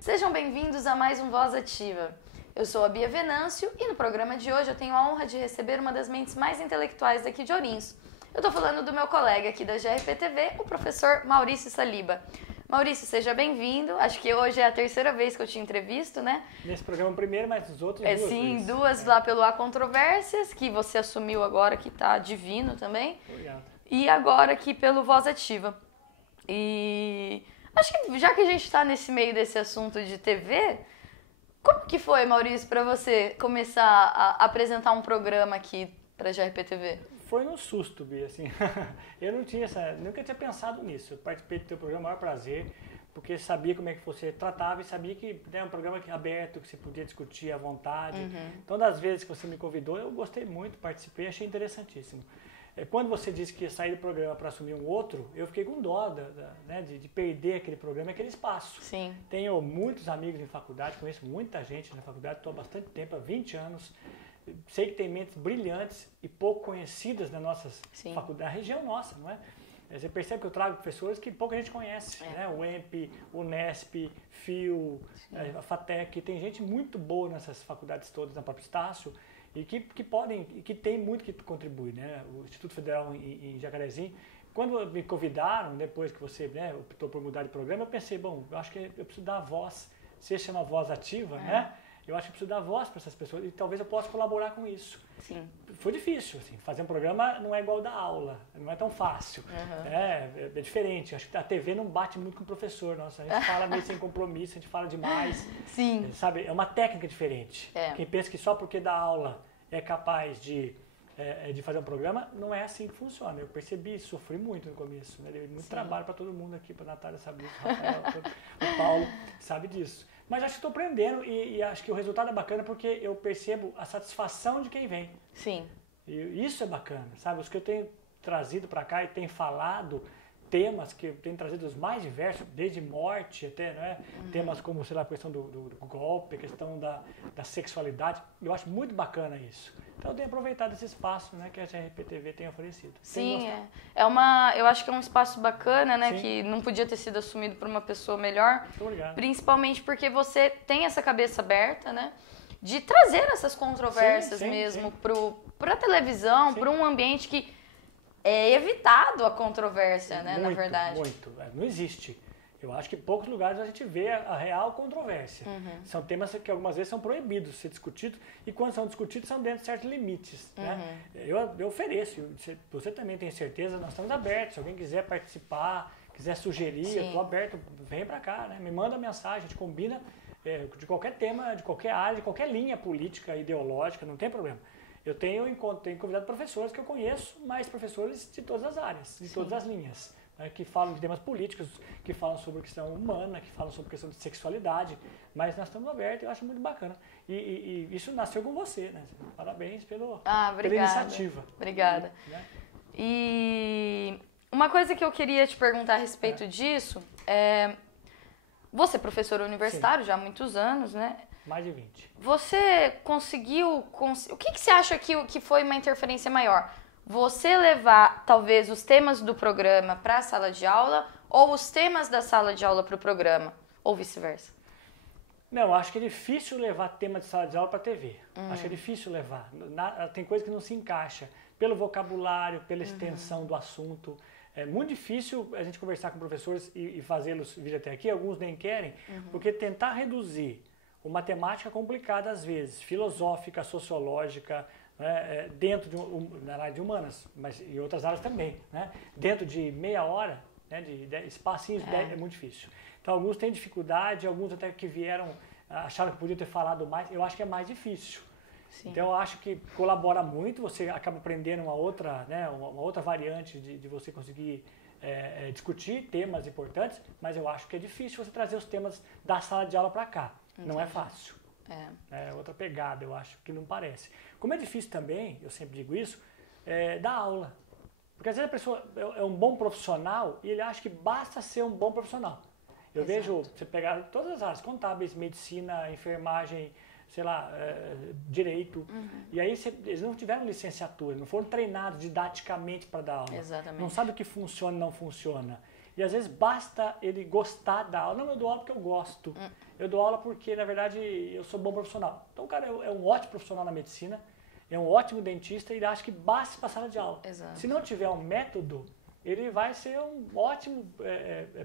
Sejam bem-vindos a mais um Voz Ativa. Eu sou a Bia Venâncio e no programa de hoje eu tenho a honra de receber uma das mentes mais intelectuais daqui de Ourinhos. Eu estou falando do meu colega aqui da GRPTV, o professor Maurício Saliba. Maurício, seja bem-vindo. Acho que hoje é a terceira vez que eu te entrevisto, né? Nesse programa o primeiro, mas os outros duas sim, vezes. Duas lá pelo Há Controvérsias, que você assumiu agora, que tá divino também. Obrigado. E agora aqui pelo Voz Ativa. E acho que já que a gente está nesse meio desse assunto de TV, como que foi, Maurício, para você começar a apresentar um programa aqui para a GRPTV? Foi no susto, Bia, assim. Eu nunca tinha pensado nisso. Eu participei do teu programa, maior prazer, porque sabia como é que você tratava e sabia que é um programa aberto, que você podia discutir à vontade. Então, das vezes que você me convidou, eu gostei muito, participei, achei interessantíssimo. Quando você disse que ia sair do programa para assumir um outro, eu fiquei com dó de perder aquele programa, aquele espaço. Sim. Tenho muitos amigos em faculdade, conheço muita gente na faculdade, estou há bastante tempo, há 20 anos. Sei que tem mentes brilhantes e pouco conhecidas na nossa faculdade, na região nossa, não é? Você percebe que eu trago professores que pouca gente conhece, né? O EMP, o Unesp, FIO, a FATEC, tem gente muito boa nessas faculdades todas, na própria Estácio, e que tem muito que contribuir, né? O Instituto Federal em Jacarezinho. Quando me convidaram, depois que você optou por mudar de programa, eu pensei, bom, eu acho que eu preciso dar voz, você chama Voz Ativa, né? Eu acho que preciso dar voz para essas pessoas e talvez eu possa colaborar com isso. Sim. Foi difícil, assim, fazer um programa não é igual dar aula, não é tão fácil. É diferente, acho que a TV não bate muito com o professor, nossa, a gente fala meio sem compromisso, a gente fala demais. Sim. Sabe, é uma técnica diferente. Quem pensa que só porque dá aula é capaz de fazer um programa, não é assim que funciona. Eu percebi, sofri muito no começo, né? Dei muito trabalho para todo mundo aqui, para a Natália sabe disso, o Rafael, o Paulo sabe disso. Mas acho que estou aprendendo e acho que o resultado é bacana porque eu percebo a satisfação de quem vem. Sim. E isso é bacana, sabe? Os que eu tenho trazido para cá e tenho falado, temas que eu tenho trazido os mais diversos, desde morte até, né? Temas como, sei lá, a questão do golpe, a questão da sexualidade. Eu acho muito bacana isso. Então eu tenho aproveitado esse espaço, né, que a GRPTV tem oferecido. Sim, eu acho que é um espaço bacana, né, que não podia ter sido assumido por uma pessoa melhor. Muito obrigado. Principalmente porque você tem essa cabeça aberta, né, de trazer essas controvérsias mesmo para a televisão, para um ambiente que é evitado a controvérsia, né, na verdade. Muito, não existe. Eu acho que em poucos lugares a gente vê a real controvérsia. São temas que algumas vezes são proibidos de ser discutidos e quando são discutidos são dentro de certos limites. Né? Eu ofereço, você também tem certeza, nós estamos abertos. Se alguém quiser participar, quiser sugerir, eu estou aberto, vem para cá, né? Me manda mensagem, a gente combina de qualquer tema, de qualquer área, de qualquer linha política, ideológica, não tem problema. Eu tenho convidado professores que eu conheço, mas professores de todas as áreas, de todas as linhas. Que falam de temas políticos, que falam sobre questão humana, que falam sobre questão de sexualidade, mas nós estamos abertos, eu acho muito bacana. E isso nasceu com você, né? Parabéns pela iniciativa. Obrigada. Né? E uma coisa que eu queria te perguntar a respeito disso é... Você é professor universitário já há muitos anos, né? Mais de 20. Você conseguiu... O que você acha que foi uma interferência maior? Você levar, talvez, os temas do programa para a sala de aula ou os temas da sala de aula para o programa? Ou vice-versa? Não, acho que é difícil levar tema de sala de aula para a TV. Acho que é difícil levar. Tem coisa que não se encaixa pelo vocabulário, pela extensão do assunto. É muito difícil a gente conversar com professores e fazê-los vir até aqui. Alguns nem querem, porque tentar reduzir uma temática complicada às vezes, filosófica, sociológica, dentro na área de humanas, mas em outras áreas também, né? Dentro de meia hora, né, de espacinhos é muito difícil. Então alguns têm dificuldade, alguns até que vieram, acharam que podiam ter falado mais, eu acho que é mais difícil. Sim. Então eu acho que colabora muito, você acaba aprendendo uma outra variante de você conseguir discutir temas importantes, mas eu acho que é difícil você trazer os temas da sala de aula para cá. Entendi. Não é fácil. É outra pegada, eu acho, que não parece. Como é difícil também, eu sempre digo isso, dar aula. Porque às vezes a pessoa é um bom profissional e ele acha que basta ser um bom profissional. Eu vejo, você pegar todas as áreas, contábeis, medicina, enfermagem, sei lá, direito, e aí eles não tiveram licenciatura, não foram treinados didaticamente para dar aula. Exatamente. Não sabe o que funciona e não funciona. E às vezes basta ele gostar da aula. Não, eu dou aula porque eu gosto. Eu dou aula porque, na verdade, eu sou bom profissional. Então o cara é um ótimo profissional na medicina, é um ótimo dentista e ele acha que basta para a sala de aula. Exato. Se não tiver um método, ele vai ser um ótimo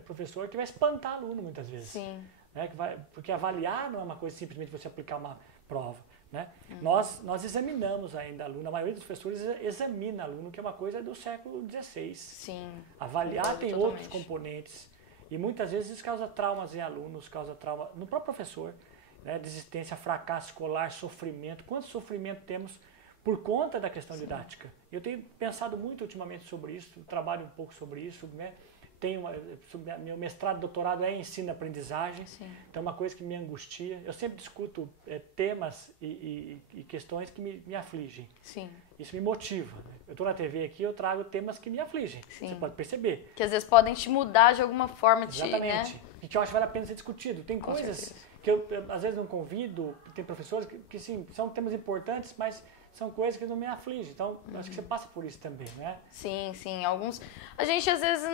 professor que vai espantar aluno muitas vezes. Sim. Né? Porque avaliar não é uma coisa simplesmente você aplicar uma prova. Né? Nós examinamos ainda aluno, a maioria dos professores examina aluno, que é uma coisa do século XVI. Sim. Avaliar tem outros componentes e muitas vezes isso causa traumas em alunos, causa trauma no próprio professor, né? Desistência, fracasso escolar, sofrimento. Quanto sofrimento temos por conta da questão didática? Eu tenho pensado muito ultimamente sobre isso, trabalho um pouco sobre isso, né? Meu mestrado, doutorado é em ensino-aprendizagem, então é uma coisa que me angustia. Eu sempre discuto temas e questões que me afligem. Sim. Isso me motiva. Eu estou na TV aqui, eu trago temas que me afligem. Sim. Você pode perceber. Que às vezes podem te mudar de alguma forma. Exatamente. Né? E que eu acho que vale a pena ser discutido. Tem coisas que eu às vezes não convido, tem professores que sim, são temas importantes, mas são coisas que não me afligem. Então, acho que você passa por isso também, né? Sim, sim. Alguns... A gente, às vezes,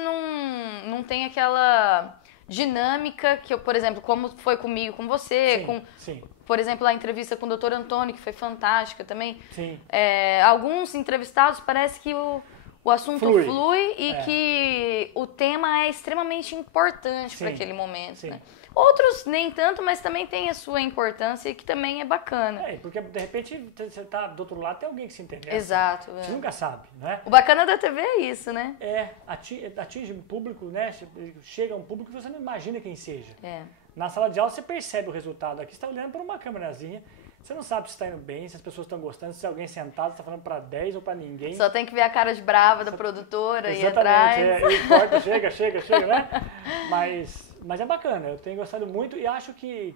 não tem aquela dinâmica que, por exemplo, como foi comigo, com você, sim. Por exemplo, a entrevista com o Dr. Antônio, que foi fantástica também. Sim. Alguns entrevistados, parece que o assunto flui e que o tema é extremamente importante para aquele momento, sim. né? Outros nem tanto, mas também tem a sua importância e que também é bacana. Porque de repente você tá do outro lado, tem alguém que se interessa. Exato. Você nunca sabe, né? O bacana da TV é isso, né? Atinge um público, né? Chega a um público que você não imagina quem seja. Na sala de aula você percebe o resultado. Aqui você está olhando por uma câmerazinha, você não sabe se está indo bem, se as pessoas estão gostando, se alguém sentado está falando para 10 ou para ninguém. Só tem que ver a cara de brava da produtora e atrás. Exatamente, e corta, chega, né? Mas é bacana, eu tenho gostado muito e acho que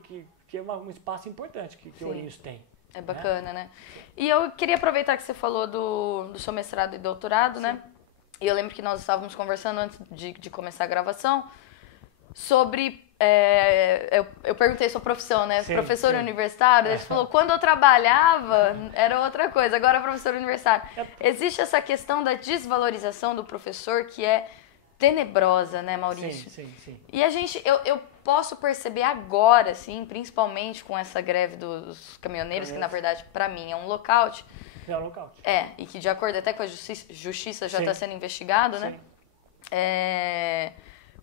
é um espaço importante que o Ourinhos tem. É bacana, né? E eu queria aproveitar que você falou do seu mestrado e doutorado, né? E eu lembro que nós estávamos conversando antes de começar a gravação sobre... eu perguntei sua profissão, né? Professor universitário. Ele falou, quando eu trabalhava, era outra coisa. Agora, professor universitário. Existe essa questão da desvalorização do professor que é tenebrosa, né, Maurício? Sim. E eu posso perceber agora, assim, principalmente com essa greve dos caminhoneiros, que na verdade, para mim, é um lockout. É um lockout. E que de acordo até com a justiça já está sendo investigado, né?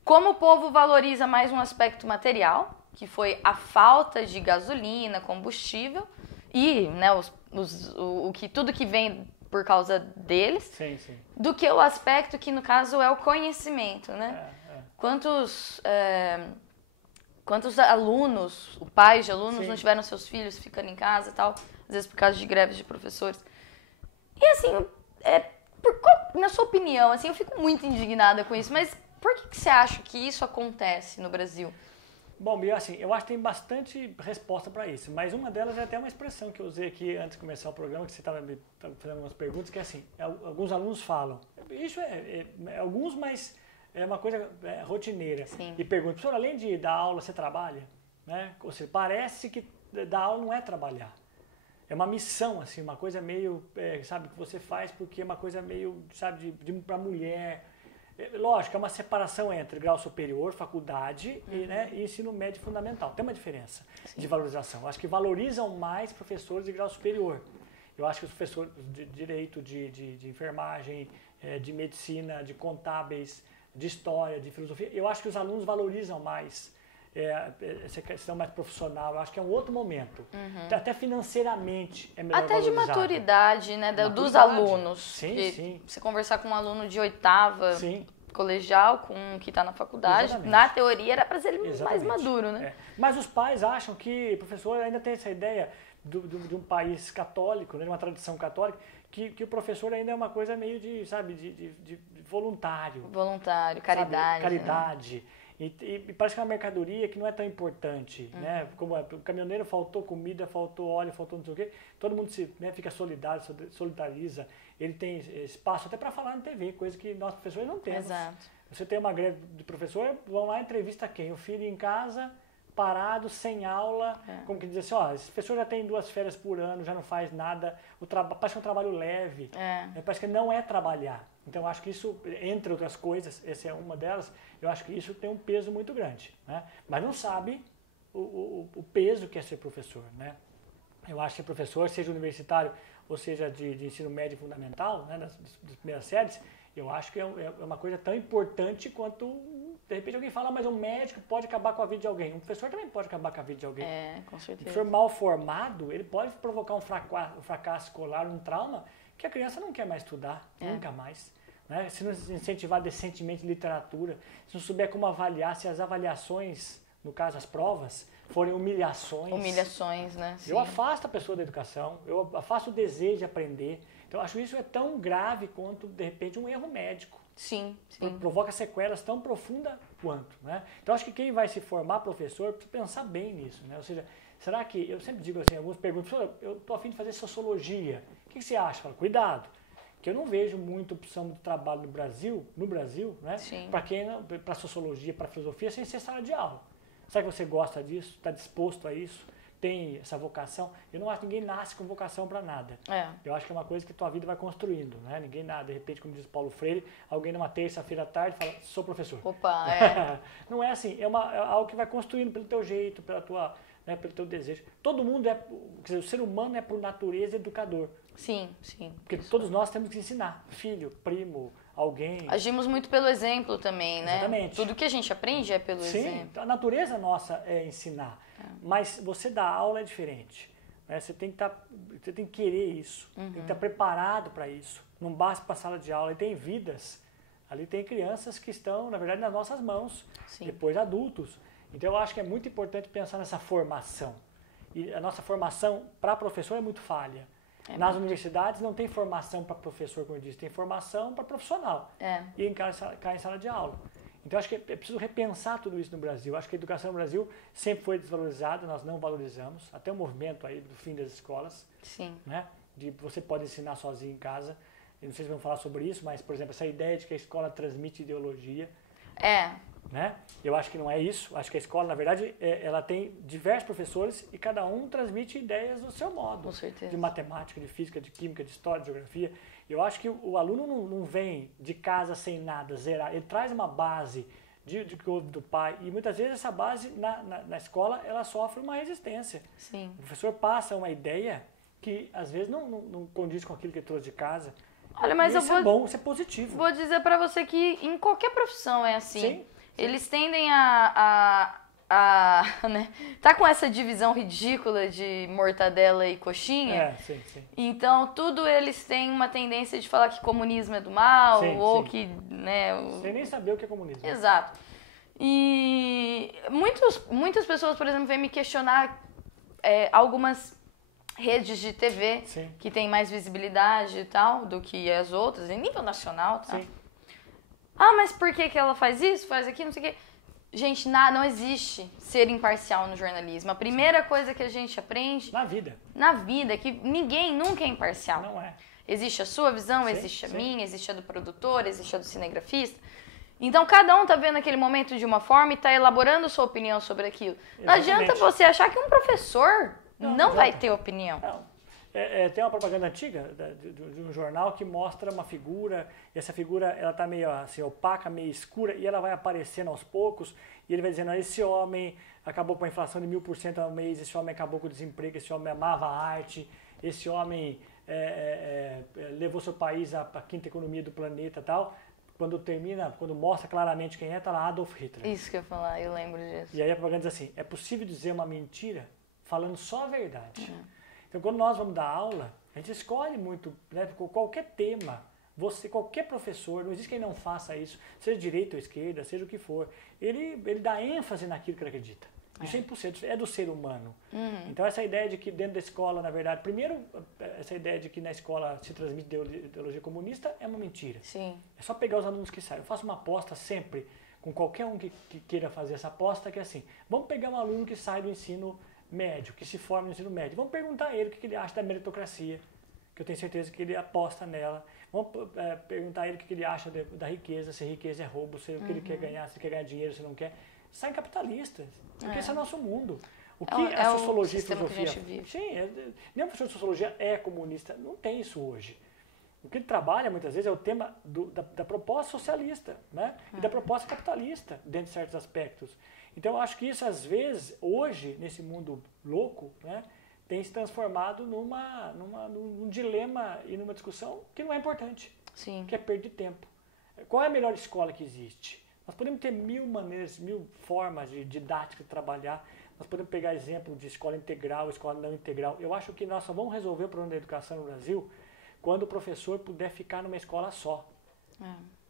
Como o povo valoriza mais um aspecto material, que foi a falta de gasolina, combustível, e né, tudo que vem por causa deles, do que o aspecto que, no caso, é o conhecimento, né? Quantos alunos, pais de alunos não tiveram seus filhos ficando em casa e tal, às vezes por causa de greves de professores. E assim, na sua opinião, assim, eu fico muito indignada com isso, mas por que você acha que isso acontece no Brasil? Bom, Bia, assim, eu acho que tem bastante resposta para isso, mas uma delas é até uma expressão que eu usei aqui antes de começar o programa, que você estava me fazendo umas perguntas, que é assim, alguns alunos falam, isso alguns, mas é uma coisa rotineira, e perguntam, professor, além de dar aula, você trabalha? Né? Ou seja, parece que dar aula não é trabalhar, é uma missão, assim, uma coisa meio, sabe, que você faz porque é uma coisa meio, sabe, para mulher. Lógico, é uma separação entre grau superior, faculdade e ensino médio fundamental. Tem uma diferença de valorização. Eu acho que valorizam mais professores de grau superior. Eu acho que os professores de direito, de enfermagem, de medicina, de contábeis, de história, de filosofia, eu acho que os alunos valorizam mais essa questão mais profissional. Eu acho que é um outro momento. Até financeiramente é melhor até valorizado. De maturidade, né, dos alunos. Sim. Você conversar com um aluno de 8ª colegial, com que está na faculdade, na teoria era para ser ele mais maduro, né? Mas os pais acham que o professor ainda tem essa ideia de um país católico, né, de uma tradição católica, que o professor ainda é uma coisa meio de voluntário. Voluntário, caridade. Caridade. Né? E parece que é uma mercadoria que não é tão importante, né? Como o caminhoneiro faltou comida, faltou óleo, faltou não sei o quê, todo mundo fica solidariza, ele tem espaço até para falar na TV, coisa que nós professores não temos. Exato. Você tem uma greve de professor, vão lá, entrevista quem? O filho em casa, parado, sem aula, como que diz assim, ó, esse professor já tem 2 férias por ano, já não faz nada, parece que é um trabalho leve, parece que não é trabalhar. Então, eu acho que isso, entre outras coisas, essa é uma delas, eu acho que isso tem um peso muito grande, né? Mas não sabe o peso que é ser professor, né? Eu acho que professor, seja universitário ou seja de ensino médio fundamental, né, das primeiras séries, eu acho que é uma coisa tão importante quanto, de repente alguém fala, mas um médico pode acabar com a vida de alguém. Um professor também pode acabar com a vida de alguém. Com certeza. Um professor mal formado, ele pode provocar um fracasso escolar, um trauma, que a criança não quer mais estudar, nunca mais. Né? Se não incentivar decentemente literatura, se não souber como avaliar, se as avaliações, no caso as provas, forem humilhações. Humilhações, né? Eu afasto a pessoa da educação, eu afasto o desejo de aprender. Então, eu acho que isso é tão grave quanto, de repente, um erro médico. Sim. Provoca sequelas tão profundas quanto, né? Então, acho que quem vai se formar professor precisa pensar bem nisso, né? Ou seja, será que, eu sempre digo assim, alguns perguntam, professor, eu estou a fim de fazer sociologia, o que você acha? Falo, cuidado, que eu não vejo muita opção de trabalho no Brasil, né? Para sociologia, para filosofia, sem ser sala de aula. Será que você gosta disso? Está disposto a isso? Tem essa vocação? Eu não acho que ninguém nasce com vocação para nada. Eu acho que é uma coisa que tua vida vai construindo, né? Ninguém nada, de repente, como diz Paulo Freire, alguém numa terça-feira à tarde fala, sou professor. Opa, Não é assim, é algo que vai construindo pelo teu jeito, pelo teu desejo. Todo mundo quer dizer, o ser humano é por natureza educador. Sim. Porque todos nós temos que ensinar, filho, primo, alguém. Agimos muito pelo exemplo também, né? Exatamente. Tudo que a gente aprende é pelo exemplo. Sim, a natureza nossa é ensinar. Mas você dar aula é diferente. Né? Você tem que querer isso. Tem que estar preparado para isso. Não basta para a sala de aula. E tem vidas. Ali tem crianças que estão, na verdade, nas nossas mãos. Depois adultos. Então eu acho que é muito importante pensar nessa formação. E a nossa formação para professor é muito falha. Nas universidades não tem formação para professor, como eu disse, tem formação para profissional. E cai em sala de aula. Então, acho que é preciso repensar tudo isso no Brasil. Acho que a educação no Brasil sempre foi desvalorizada, nós não valorizamos. Até o movimento aí do fim das escolas. Né? De você pode ensinar sozinho em casa. Eu não sei se vamos falar sobre isso, mas, por exemplo, essa ideia de que a escola transmite ideologia. Né? Eu acho que não é isso. Acho que a escola, na verdade, ela tem diversos professores e cada um transmite ideias do seu modo. Com certeza. De matemática, de física, de química, de história, de geografia. Eu acho que o aluno não vem de casa sem nada, zerar. Ele traz uma base de que houve do pai. E muitas vezes essa base, na escola, ela sofre uma resistência. O professor passa uma ideia que, às vezes, não condiz com aquilo que ele trouxe de casa. Olha, mas isso é bom, isso é positivo. Vou dizer pra você que em qualquer profissão é assim. Sim. Eles tendem né? Tá com essa divisão ridícula de mortadela e coxinha. Sim. Então, tudo eles têm uma tendência de falar que comunismo é do mal, ou que, né... Sem nem saber o que é comunismo. Exato. E muitas pessoas, por exemplo, vêm me questionar algumas redes de TV que têm mais visibilidade e tal do que as outras, em nível nacional, tá? Mas por que ela faz isso, faz aquilo, não sei o quê? Gente, não existe ser imparcial no jornalismo. A primeira coisa que a gente aprende... Na vida, é que ninguém nunca é imparcial. Não é. Existe a sua visão, existe a minha, existe a do produtor, existe a do cinegrafista. Então, cada um tá vendo aquele momento de uma forma e tá elaborando sua opinião sobre aquilo. Não adianta você achar que um professor não vai ter opinião. Tem uma propaganda antiga de um jornal que mostra uma figura, e essa figura ela está meio assim, opaca, meio escura, e ela vai aparecendo aos poucos, e ele vai dizendo, esse homem acabou com a inflação de 1000% ao mês, esse homem acabou com o desemprego, esse homem amava a arte, esse homem levou seu país à quinta economia do planeta e tal. Quando mostra claramente quem tá lá Adolf Hitler. Isso que eu ia falar, eu lembro disso. E aí a propaganda diz assim, é possível dizer uma mentira falando só a verdade. Então, quando nós vamos dar aula, a gente escolhe muito, né, qualquer tema, qualquer professor, não existe quem não faça isso, seja direita ou esquerda, seja o que for, ele dá ênfase naquilo que ele acredita. Isso é impossível, é do ser humano. Então, essa ideia de que dentro da escola, na verdade, primeiro, essa ideia de que na escola se transmite ideologia comunista é uma mentira. É só pegar os alunos que saem. Eu faço uma aposta sempre com qualquer um que queira fazer essa aposta, que é assim, vamos pegar um aluno que sai do ensino médio, que se forma no ensino médio. Vamos perguntar a ele o que ele acha da meritocracia, que eu tenho certeza que ele aposta nela. Vamos perguntar a ele o que ele acha da riqueza, se riqueza é roubo, se o que ele quer ganhar, se ele quer ganhar dinheiro, se não quer. Saem capitalistas, porque esse é o nosso mundo. O que a sociologia e a filosofia... Sim, nenhum professor de sociologia é comunista, não tem isso hoje. O que ele trabalha, muitas vezes, é o tema da proposta socialista, né? E da proposta capitalista, dentro de certos aspectos. Então, eu acho que isso, às vezes, hoje, nesse mundo louco, né, tem se transformado num dilema e numa discussão que não é importante, que é perda de tempo. Qual é a melhor escola que existe? Nós podemos ter 1000 maneiras, 1000 formas de didática de trabalhar. Nós podemos pegar exemplo de escola integral, escola não integral. Eu acho que nós só vamos resolver o problema da educação no Brasil quando o professor puder ficar numa escola só.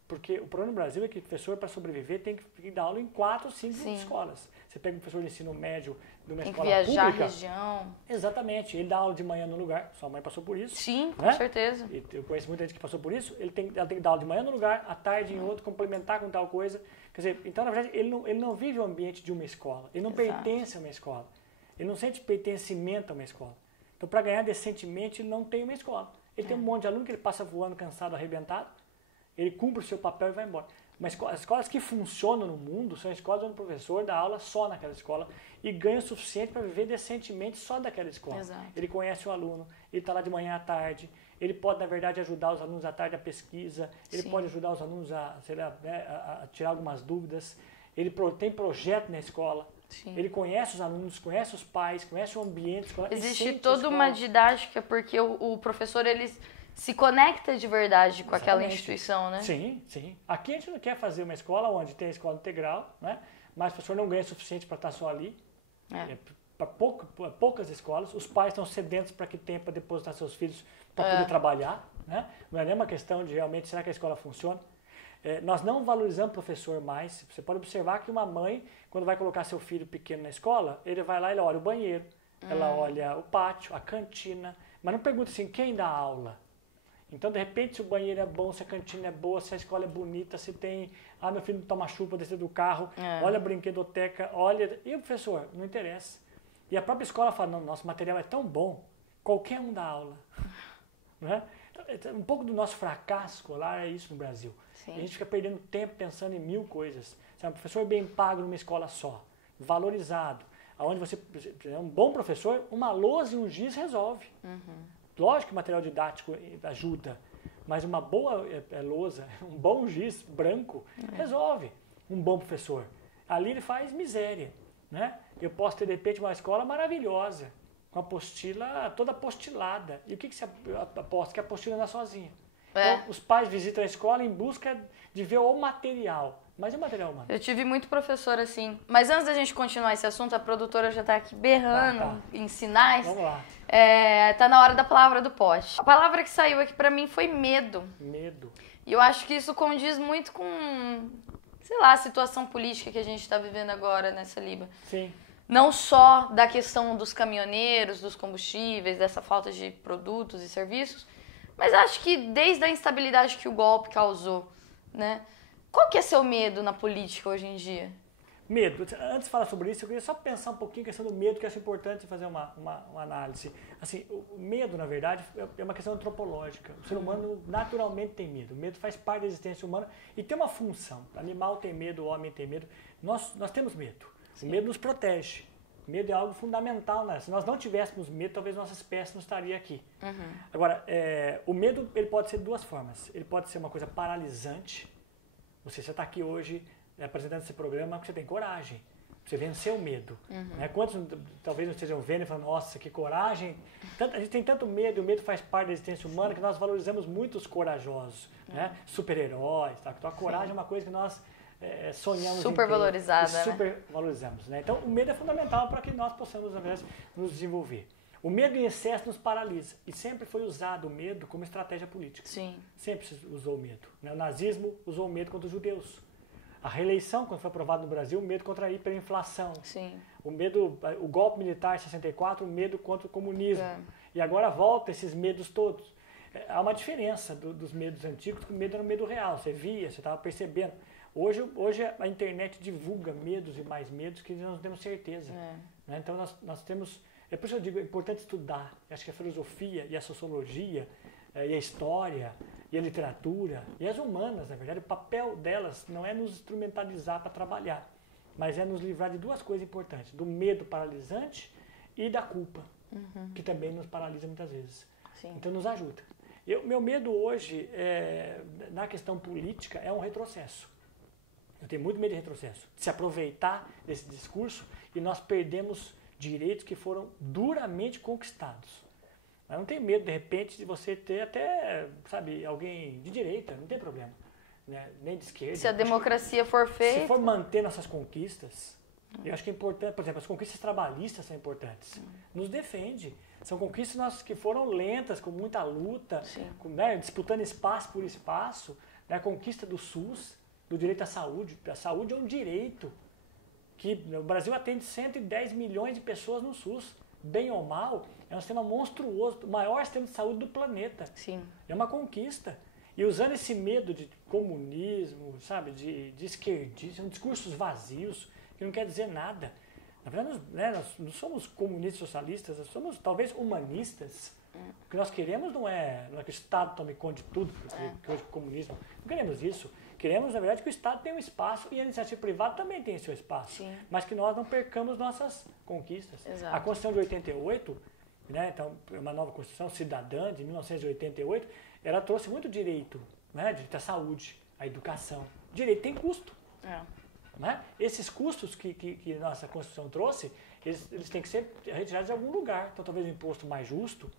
Porque o problema no Brasil é que o professor, para sobreviver, tem que dar aula em 4 ou 5 escolas. Você pega um professor de ensino médio de uma escola pública... Tem que viajar a região. Exatamente. Ele dá aula de manhã no lugar. Sua mãe passou por isso. Sim, com certeza. E eu conheço muita gente que passou por isso. Ela tem que dar aula de manhã no lugar, à tarde em outro, complementar com tal coisa. Quer dizer, então, na verdade, ele não vive o ambiente de uma escola. Ele não pertence a uma escola. Ele não sente pertencimento a uma escola. Então, para ganhar decentemente, ele não tem uma escola. Ele tem um monte de aluno que ele passa voando, cansado, arrebentado. Ele cumpre o seu papel e vai embora. Mas as escolas que funcionam no mundo são escolas onde o professor dá aula só naquela escola e ganha o suficiente para viver decentemente só daquela escola. Exato. Ele conhece o aluno, ele está lá de manhã à tarde, ele pode, na verdade, ajudar os alunos à tarde a pesquisa, ele pode ajudar os alunos a tirar algumas dúvidas, ele tem projeto na escola, ele conhece os alunos, conhece os pais, conhece o ambiente escolar. Existe toda uma didática, porque o professor, ele se conecta de verdade com aquela instituição, né? Sim, sim. Aqui a gente não quer fazer uma escola onde tem a escola integral, né? Mas o professor não ganha o suficiente para estar só ali. Para poucas escolas. Os pais estão sedentos para que tenha para depositar seus filhos para poder trabalhar, né? Não é nem uma questão de realmente, será que a escola funciona? Nós não valorizamos o professor mais. Você pode observar que uma mãe, quando vai colocar seu filho pequeno na escola, ele vai lá e olha o banheiro, ela olha o pátio, a cantina, mas não pergunta assim, quem dá aula? Então, de repente, se o banheiro é bom, se a cantina é boa, se a escola é bonita, se tem... meu filho não toma chuva, descer do carro, olha a brinquedoteca, olha... E o professor? Não interessa. E a própria escola fala, não, nosso material é tão bom, qualquer um dá aula. Né? Um pouco do nosso fracasso escolar é isso no Brasil. A gente fica perdendo tempo pensando em 1000 coisas. Um professor bem pago numa escola só, valorizado, onde você é um bom professor, uma lousa e um giz resolve. Lógico que o material didático ajuda, mas uma boa lousa, um bom giz branco, resolve um bom professor. Ali ele faz miséria. Né? Eu posso ter, de repente, uma escola maravilhosa, com a apostila toda apostilada. E o que você aposta? Que a apostila não é sozinha. Então, os pais visitam a escola em busca de ver o material. Mas e o material humano? Eu tive muito professor assim. Mas antes da gente continuar esse assunto, a produtora já está aqui berrando em sinais. Vamos lá. Tá na hora da palavra do pote. A palavra que saiu aqui pra mim foi medo. Medo. E eu acho que isso condiz muito com, sei lá, a situação política que a gente está vivendo agora nessa Liba. Sim. Não só da questão dos caminhoneiros, dos combustíveis, dessa falta de produtos e serviços, mas acho que desde a instabilidade que o golpe causou, né? Qual que é seu medo na política hoje em dia? Medo. Antes de falar sobre isso, eu queria só pensar um pouquinho a questão do medo, que eu acho importante fazer uma análise. Assim, o medo, na verdade, é uma questão antropológica. O ser humano naturalmente tem medo. O medo faz parte da existência humana e tem uma função. O animal tem medo, o homem tem medo. Nós temos medo. Sim. O medo nos protege. O medo é algo fundamental. Né? Se nós não tivéssemos medo, talvez nossa espécie não estaria aqui. Agora, o medo ele pode ser de 2 formas. Ele pode ser uma coisa paralisante. Você está aqui hoje apresentando esse programa porque você tem coragem. Você venceu o medo. Né? Quantos talvez não estejam vendo e falando, nossa, que coragem. A gente tem tanto medo, e o medo faz parte da existência humana, que nós valorizamos muito os corajosos. Né? Super-heróis. Tá? Então a coragem é uma coisa que nós sonhamos super valorizada, super valorizamos. Né? Então o medo é fundamental para que nós possamos, na verdade, nos desenvolver. O medo em excesso nos paralisa. E sempre foi usado o medo como estratégia política. Sim. Sempre se usou o medo. Né? O nazismo usou o medo contra os judeus. A reeleição, quando foi aprovada no Brasil, o medo contra a hiperinflação. Sim. O golpe militar em 64, o medo contra o comunismo. E agora volta esses medos todos. Há uma diferença dos medos antigos, que o medo era um medo real. Você via, você estava percebendo. Hoje a internet divulga medos e mais medos que nós não temos certeza. Né? Então nós temos... É por isso que eu digo, é importante estudar. Eu acho que a filosofia e a sociologia e a história e a literatura, e as humanas, na verdade, o papel delas não é nos instrumentalizar para trabalhar, mas é nos livrar de duas coisas importantes, do medo paralisante e da culpa, que também nos paralisa muitas vezes. Sim. Então nos ajuda. Meu medo hoje, na questão política, é um retrocesso. Eu tenho muito medo de retrocesso, de se aproveitar desse discurso e nós perdemos direitos que foram duramente conquistados. Eu não tenho medo, de repente, de você ter até, sabe, alguém de direita, não tem problema, né? Nem de esquerda. Se a democracia for feita... Se for manter nossas conquistas, eu acho que é importante, por exemplo, as conquistas trabalhistas são importantes. Nos defende. São conquistas que foram lentas, com muita luta, né, disputando espaço por espaço, né, a conquista do SUS, do direito à saúde. A saúde é um direito que o Brasil atende 110 milhões de pessoas no SUS. Bem ou mal, é um sistema monstruoso, o maior sistema de saúde do planeta. Sim. É uma conquista. E usando esse medo de comunismo, sabe, de esquerdismo, são discursos vazios, que não quer dizer nada. Na verdade, nós não somos comunistas socialistas, nós somos talvez humanistas. O que nós queremos não é que o Estado tome conta de tudo, porque hoje o comunismo, não queremos isso. Queremos, na verdade, que o Estado tenha um espaço e a iniciativa privada também tenha seu espaço. Sim. Mas que nós não percamos nossas conquistas. Exato. A Constituição de 88, né, então, uma nova Constituição cidadã de 1988, ela trouxe muito direito, né, direito à saúde, à educação. Direito tem custo. Né? Esses custos que nossa Constituição trouxe, eles têm que ser retirados de algum lugar. Então, talvez um imposto mais justo.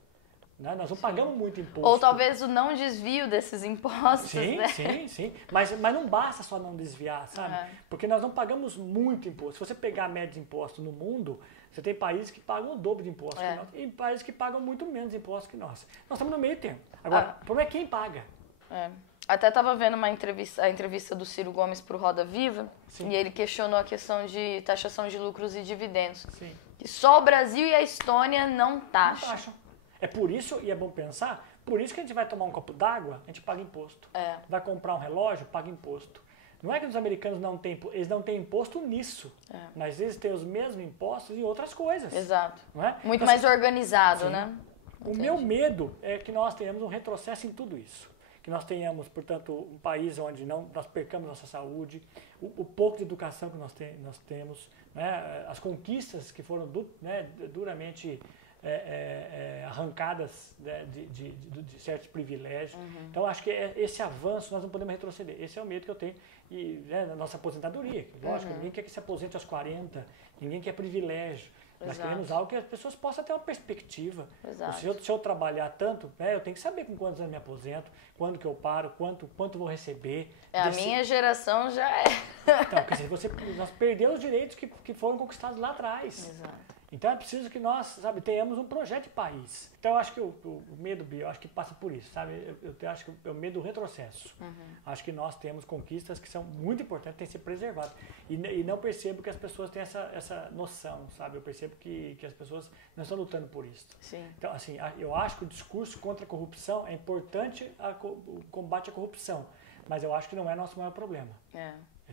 Né? Nós não pagamos muito imposto. Ou talvez o não desvio desses impostos, sim, né? Sim. Mas não basta só não desviar, sabe? Porque nós não pagamos muito imposto. Se você pegar a média de imposto no mundo, você tem países que pagam o dobro de imposto que nós. E países que pagam muito menos imposto que nós. Nós estamos no meio termo. Agora, o problema é quem paga. Até estava vendo a entrevista do Ciro Gomes para o Roda Viva, e ele questionou a questão de taxação de lucros e dividendos. Sim. Que só o Brasil e a Estônia não taxam. Não taxam. É por isso, e é bom pensar, por isso que a gente vai tomar um copo d'água, a gente paga imposto. Vai comprar um relógio, paga imposto. Não é que os americanos não têm, eles não têm imposto nisso, mas eles têm os mesmos impostos em outras coisas. Exato. Não é? Muito mais organizado, né? O meu medo é que nós tenhamos um retrocesso em tudo isso. Que nós tenhamos, portanto, um país onde nós percamos nossa saúde, o pouco de educação que nós temos, né? As conquistas que foram duramente arrancadas, né, de certos privilégios. Então, acho que esse avanço nós não podemos retroceder. Esse é o medo que eu tenho. E na nossa aposentadoria, lógico, ninguém quer que se aposente aos 40, ninguém quer privilégio. Nós queremos algo que as pessoas possam ter uma perspectiva. Se eu trabalhar tanto, eu tenho que saber com quantos anos me aposento, quando que eu paro, quanto vou receber. A minha geração já é. Então, quer dizer, nós perdemos os direitos que foram conquistados lá atrás. Exato. Então é preciso que nós, sabe, tenhamos um projeto de país. Então eu acho que o medo, Bia, eu acho que passa por isso, sabe? Eu acho que é o medo do retrocesso. Acho que nós temos conquistas que são muito importantes, têm que ser preservadas. E não percebo que as pessoas têm essa noção, sabe? Eu percebo que as pessoas não estão lutando por isso. Sim. Então, assim, eu acho que o discurso contra a corrupção é importante, o combate à corrupção. Mas eu acho que não é nosso maior problema.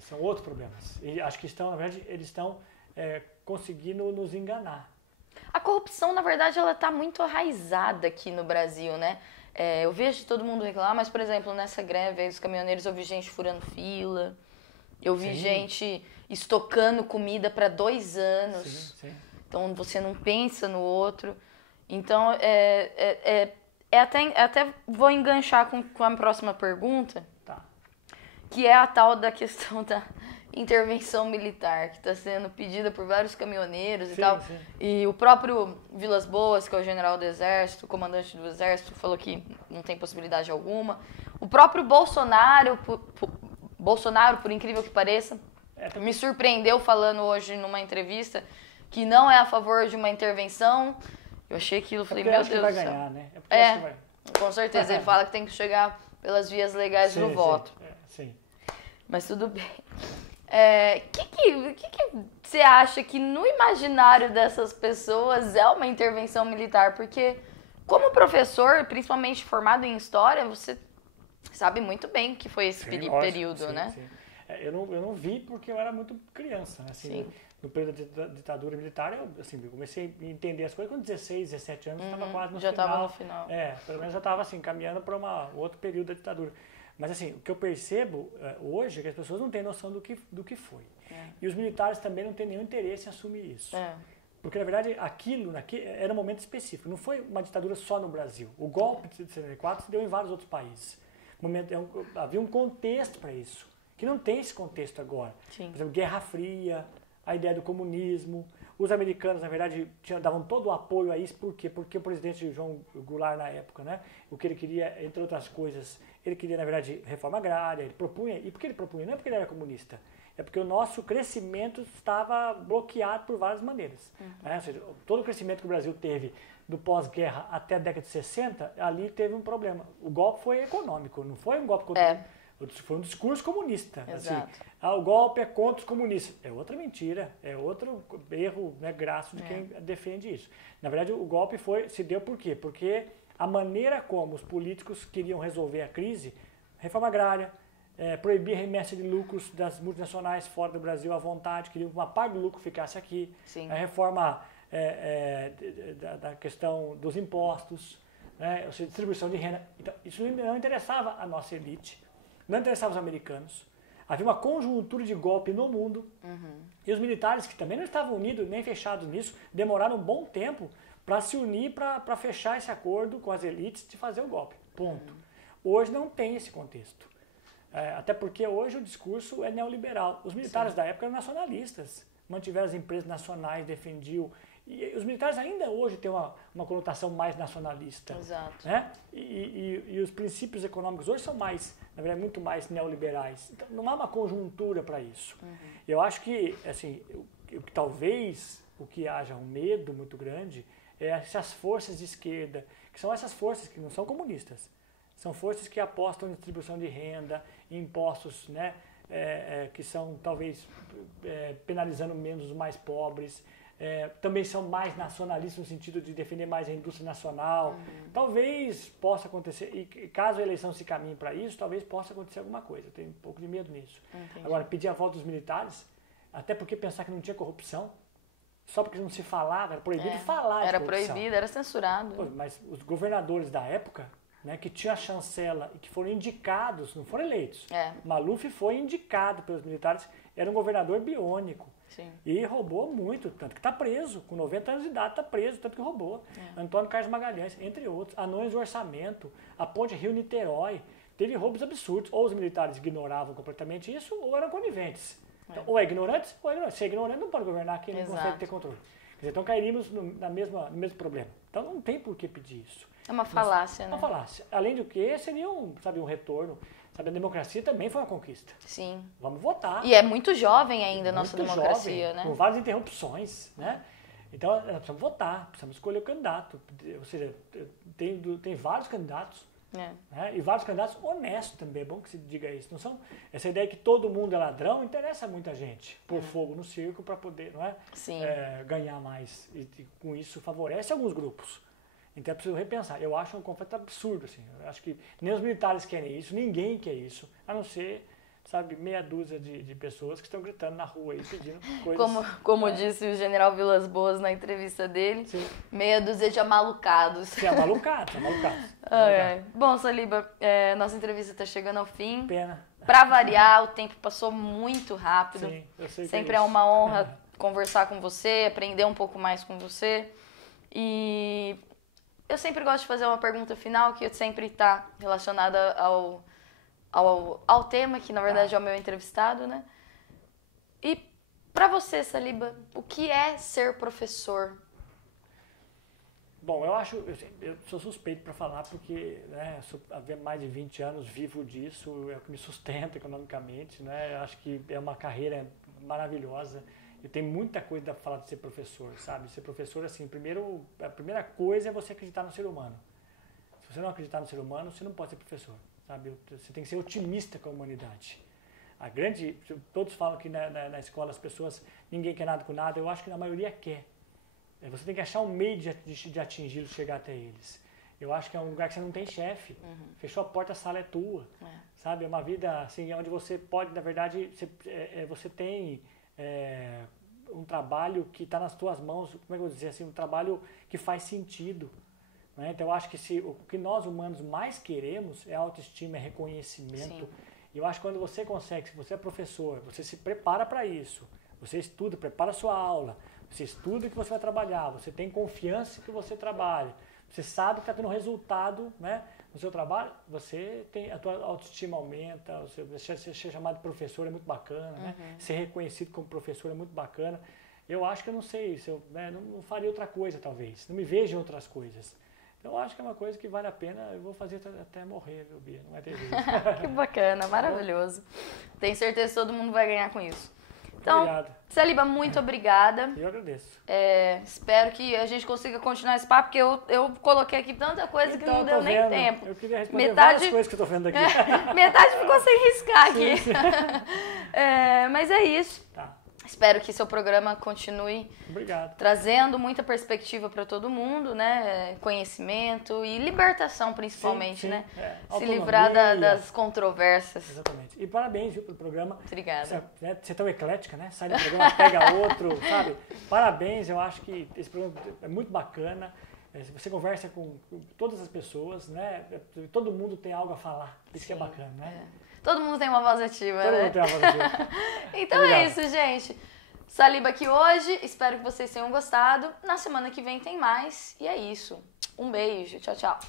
São outros problemas. E acho que na verdade, eles estão conseguindo nos enganar. A corrupção, na verdade, ela está muito arraizada aqui no Brasil, né? Eu vejo todo mundo reclamar, mas, por exemplo, nessa greve aí dos caminhoneiros, eu vi gente furando fila, eu vi gente estocando comida para 2 anos. Sim. Então, você não pensa no outro. Então, até vou enganchar com a próxima pergunta, que é a tal da questão da intervenção militar, que está sendo pedida por vários caminhoneiros e tal. Sim. E o próprio Vilas Boas, que é o general do Exército, o comandante do Exército, falou que não tem possibilidade alguma. O próprio Bolsonaro, por incrível que pareça, me surpreendeu falando hoje numa entrevista que não é a favor de uma intervenção. Eu achei aquilo, falei, meu Deus do céu. Vai ganhar, né? Acho que vai. Com certeza. Ele fala que tem que chegar pelas vias legais do voto. Sim. Mas tudo bem. Que você acha que no imaginário dessas pessoas é uma intervenção militar? Porque, como professor, principalmente formado em história, você sabe muito bem que foi esse período, né? Sim. Eu não vi porque eu era muito criança, né? Assim, no período da ditadura militar, eu comecei a entender as coisas com 16, 17 anos, estava quase no já final. Já estava no final. Pelo menos já estava assim, caminhando para outro período da ditadura. Mas assim, o que eu percebo hoje é que as pessoas não têm noção do que foi. E os militares também não têm nenhum interesse em assumir isso. Porque, na verdade, aquilo era um momento específico. Não foi uma ditadura só no Brasil. O golpe de 64 se deu em vários outros países. Havia um contexto para isso, que não tem esse contexto agora. Sim. Por exemplo, Guerra Fria, a ideia do comunismo. Os americanos, na verdade, davam todo o apoio a isso. Por quê? Porque o presidente João Goulart, na época, né, o que ele queria, entre outras coisas, ele queria, na verdade, reforma agrária, ele propunha. E por que ele propunha? Não é porque ele era comunista. É porque o nosso crescimento estava bloqueado por várias maneiras. Ou seja, todo o crescimento que o Brasil teve do pós-guerra até a década de 60, ali teve um problema. O golpe foi econômico, não foi um golpe contra... Foi um discurso comunista. Exato. Assim, o golpe é contra os comunistas. É outra mentira, é outro erro, né, graço de quem defende isso. Na verdade, o golpe se deu por quê? Porque a maneira como os políticos queriam resolver a crise, reforma agrária, proibir a remessa de lucros das multinacionais fora do Brasil à vontade, queriam que uma parte do lucro ficasse aqui. Sim. A reforma da questão dos impostos, né, distribuição de renda. Então, isso não interessava a nossa elite, não interessava os americanos. Havia uma conjuntura de golpe no mundo. E os militares, que também não estavam unidos nem fechados nisso, demoraram um bom tempo para se unir para fechar esse acordo com as elites de fazer o golpe. Ponto. Hoje não tem esse contexto. Até porque hoje o discurso é neoliberal. Os militares da época eram nacionalistas, mantiveram as empresas nacionais, defendiam. E os militares ainda hoje têm uma conotação mais nacionalista. Exato. Né? E os princípios econômicos hoje são na verdade, muito mais neoliberais. Então não há uma conjuntura para isso. Eu acho que, assim, talvez o que haja um medo muito grande é se as forças de esquerda, que são essas forças que não são comunistas, são forças que apostam em distribuição de renda, em impostos, né, que são talvez penalizando menos os mais pobres, também são mais nacionalistas no sentido de defender mais a indústria nacional. Talvez possa acontecer, e caso a eleição se caminhe para isso, talvez possa acontecer alguma coisa. Eu tenho um pouco de medo nisso. Entendi. Agora, pedir a volta dos militares, até porque pensar que não tinha corrupção, só porque não se falava, era proibido falar de Era corrupção. proibido, era censurado. Pô, mas os governadores da época, né, que tinha a chancela e que foram indicados, não foram eleitos. Maluf foi indicado pelos militares, era um governador biônico. Sim. E roubou muito, tanto que está preso, com 90 anos de idade está preso, tanto que roubou. Antônio Carlos Magalhães, entre outros, anões do orçamento, a ponte Rio-Niterói, teve roubos absurdos. Ou os militares ignoravam completamente isso, ou eram coniventes. Então, ou é ignorantes, ou é ignorante. Se é ignorante, não pode governar aqui, não consegue ter controle. Quer dizer, então cairíamos no mesmo problema. Então não tem por que pedir isso. É uma falácia, né? Uma falácia. Além do que, seria um retorno. Sabe, a democracia também foi uma conquista. Sim. Vamos votar. E é muito jovem ainda a nossa democracia, jovem, né? com várias interrupções, né? Então, nós precisamos votar, precisamos escolher o candidato. Ou seja, tem vários candidatos, né? E vários candidatos honestos também, é bom que se diga isso. Não são, essa ideia que todo mundo é ladrão interessa muita gente. Pôr fogo no circo para poder, não é? Sim. Ganhar mais. E com isso favorece alguns grupos. Então é preciso repensar. Eu acho um completo absurdo, assim. Eu acho que nem os militares querem isso, ninguém quer isso, a não ser, sabe, meia dúzia de pessoas que estão gritando na rua aí, pedindo coisas. Como disse o general Vilas Boas na entrevista dele, meia dúzia de amalucados. Sim, amalucados. Bom, Saliba, nossa entrevista está chegando ao fim. Pena. Para variar, o tempo passou muito rápido. Sim, eu sei que sempre é uma honra conversar com você, aprender um pouco mais com você. E eu sempre gosto de fazer uma pergunta final que sempre está relacionada ao tema, que na verdade é o meu entrevistado, né? E para você, Saliba, o que é ser professor? Bom, eu sou suspeito para falar porque, né, há mais de 20 anos vivo disso, é o que me sustenta economicamente, né? Eu acho que é uma carreira maravilhosa. E tem muita coisa para falar de ser professor, sabe? Ser professor, assim, a primeira coisa é você acreditar no ser humano. Se você não acreditar no ser humano, você não pode ser professor, sabe? Você tem que ser otimista com a humanidade. Todos falam que na escola as pessoas, ninguém quer nada com nada, eu acho que a maioria quer. Você tem que achar um meio de atingi-los, chegar até eles. Eu acho que é um lugar que você não tem chefe. Fechou a porta, a sala é tua. Sabe? É uma vida assim, onde você pode, na verdade, você tem um trabalho que está nas tuas mãos, como é que eu vou dizer assim, um trabalho que faz sentido. Né? Então eu acho que o que nós humanos mais queremos é autoestima, é reconhecimento. E eu acho que quando você consegue, se você é professor, você se prepara para isso, você estuda, prepara a sua aula, você estuda que você vai trabalhar, você tem confiança que você trabalha, você sabe que está tendo resultado, né, no seu trabalho, você tem, a tua autoestima aumenta, você ser chamado de professor é muito bacana, né? Ser reconhecido como professor é muito bacana. Eu acho que eu não sei, se eu, né, não faria outra coisa talvez, não me vejo em outras coisas. Então, eu acho que é uma coisa que vale a pena, eu vou fazer até morrer, viu, Bia? Não vai ter jeito. Que bacana, maravilhoso. Tenho certeza que todo mundo vai ganhar com isso. Então, Obrigado. Saliba, muito obrigada. Eu agradeço. Espero que a gente consiga continuar esse papo, porque eu coloquei aqui tanta coisa que Então, não deu nem tempo. Eu queria responder várias coisas que eu estou vendo aqui. Metade ficou sem riscar aqui. Sim. Mas é isso. Tá. Espero que seu programa continue Obrigado. trazendo muita perspectiva para todo mundo, né? Conhecimento e libertação, principalmente, Sim, né? é. Se Autonomia. livrar das controvérsias. Exatamente. E parabéns, viu, pelo programa. Obrigada. Você é tão eclética, né? Sai do programa, pega outro, sabe? Parabéns, eu acho que esse programa é muito bacana. Você conversa com todas as pessoas, né? Todo mundo tem algo a falar. Isso que é bacana, né? Todo mundo tem uma voz ativa, Todo né? mundo tem uma voz ativa. Então é isso, gente. Saliba aqui hoje. Espero que vocês tenham gostado. Na semana que vem tem mais. E é isso. Um beijo. Tchau, tchau.